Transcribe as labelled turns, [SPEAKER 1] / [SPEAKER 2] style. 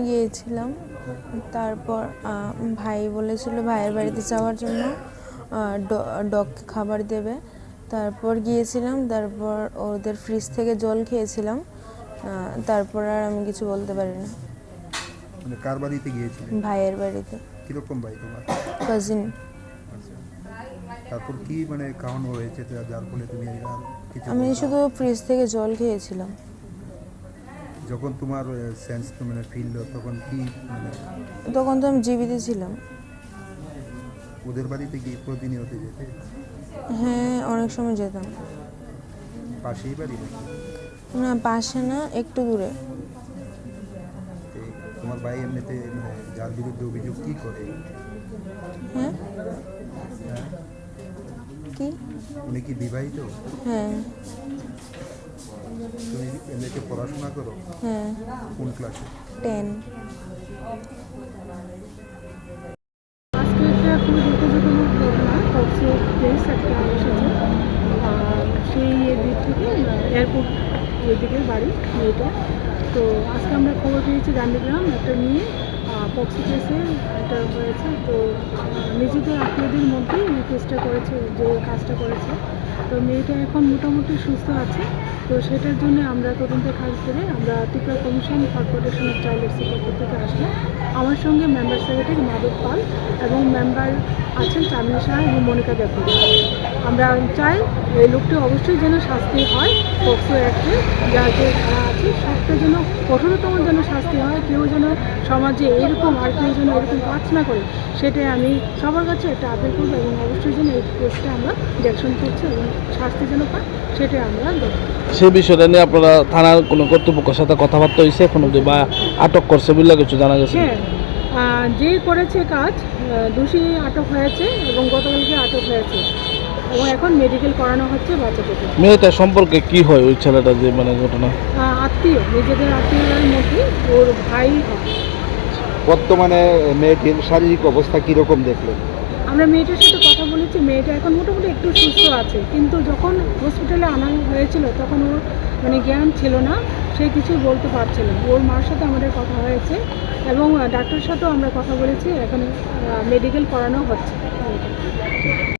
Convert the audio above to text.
[SPEAKER 1] গিয়েছিলাম। তারপর ভাই বলেছিল ভাইয়ের বাড়িতে যাওয়ার জন্য, ডগকে খাবার দেবে। তারপর গিয়েছিলাম, তারপর ওদের ফ্রিজ থেকে জল খেয়েছিলাম। তারপর আর আমি কিছু বলতে পারি না।
[SPEAKER 2] মানে কার বাড়িতে গিয়েছিলে?
[SPEAKER 1] ভাইয়ের বাড়িতে।
[SPEAKER 2] কিরকম ভাই তোমার?
[SPEAKER 1] কাজিন।
[SPEAKER 2] আচ্ছা, তারপর কি মানে খাওয়ানো হয়েছে যার ফলে তুমি আর কিছু
[SPEAKER 1] আমি
[SPEAKER 2] বলতে?
[SPEAKER 1] শুধু ফ্রিজ থেকে জল খেয়েছিলাম।
[SPEAKER 2] যখন তোমার সেন্স মানে ফিল তখন কি মানে?
[SPEAKER 1] তখন তো আমি জীবিত ছিলাম।
[SPEAKER 2] ওদের বাড়িতে কি প্রতিনিয়ত যেতে?
[SPEAKER 1] হ্যাঁ, অনেক সময় যেতাম।
[SPEAKER 2] পাশেই বাড়ি নাকি?
[SPEAKER 1] না, পাশে না, একটু দূরে।
[SPEAKER 2] তোমার ভাই এমনিতে মানে যার বিরুদ্ধে অভিযোগ কি করে?
[SPEAKER 1] হ্যাঁ,
[SPEAKER 2] হ্যাঁ,
[SPEAKER 1] কি?
[SPEAKER 2] উনি কি বিবাহিত?
[SPEAKER 1] হ্যাঁ।
[SPEAKER 2] তুমি এমনিতে পড়াশোনা করো?
[SPEAKER 1] হ্যাঁ।
[SPEAKER 2] কোন ক্লাসে?
[SPEAKER 1] 10।
[SPEAKER 3] আজকে একটা খুবই দুঃখজনক ঘটনা। কক্সবাজার প্লেস একটা এসেছে, সেই দিক থেকে এয়ারপোর্ট ওইদিকে বাড়ি মেয়েটা। তো আজকে আমরা খবর পেয়েছি গান্ধীগ্রাম একটা নিয়ে পক্সো কেসে এটা হয়েছে। তো নিজেদের আত্মীয়দের মধ্যেই এই কেসটা করেছে, যে কাজটা করেছে। তো মেয়েটা এখন মোটামুটি সুস্থ আছে। তো সেটার জন্য আমরা তদন্তে কাজ করে আমরা Tripura commission for protection of চাইল্ডের পক্ষ থেকে আসলাম। আমার সঙ্গে মেম্বার সেক্রেটারি মাধব পাল এবং মেম্বার আছেন চাঁদনি সাহা এবং মনিকা দেবপুর। আমরা চাই এই লোকটি অবশ্যই যেন শাস্তি হয়, পক্সো অ্যাক্টে যা যে ধারা আছে সবটা যেন কঠোরতম যেন শাস্তি হয়। কেউ যেন সমাজে এরকম আর কেউ যেন এরকম কাজ না করে, সেটাই আমি সবার কাছে একটা আপিল করবো। এবং অবশ্যই যেন এই কেসটা আমরা দেখশন করছি এবং শাস্তি যেন পাই, সেটাই আমরা দেখব।
[SPEAKER 4] সেই বিষয়টা নিয়ে আপনারা থানার কোনো কর্তৃপক্ষের সাথে কথাবার্তা হয়েছে এখন অবধি, বা আটক করছে বলে কিছু জানা গেছে?
[SPEAKER 3] হ্যাঁ, যে করেছে কাজ দোষী আটক হয়েছে এবং গতকালকে আটক হয়েছে এবং এখন মেডিকেল করানো হচ্ছে বাচ্চাটাকে।
[SPEAKER 4] মেয়েটা সম্পর্কে কি হয় ওই ছেলেটা যে মানে ঘটনা?
[SPEAKER 3] আত্মীয়, নিজেদের আত্মীয়দের মধ্যে ওর ভাই হয়।
[SPEAKER 2] বর্তমানে মেয়েটির শারীরিক অবস্থা কীরকম দেখলেন?
[SPEAKER 3] আমরা মেয়েটার সাথে কথা বলেছি, মেয়েটা এখন মোটামুটি একটু সুস্থ আছে। কিন্তু যখন হসপিটালে আনা হয়েছিল তখন ওর মানে জ্ঞান ছিল না, সে কিছুই বলতে পারছিল না। ওর মার সাথে আমাদের কথা হয়েছে এবং ডাক্তারের সাথেও আমরা কথা বলেছি। এখন মেডিকেল করানো হচ্ছে।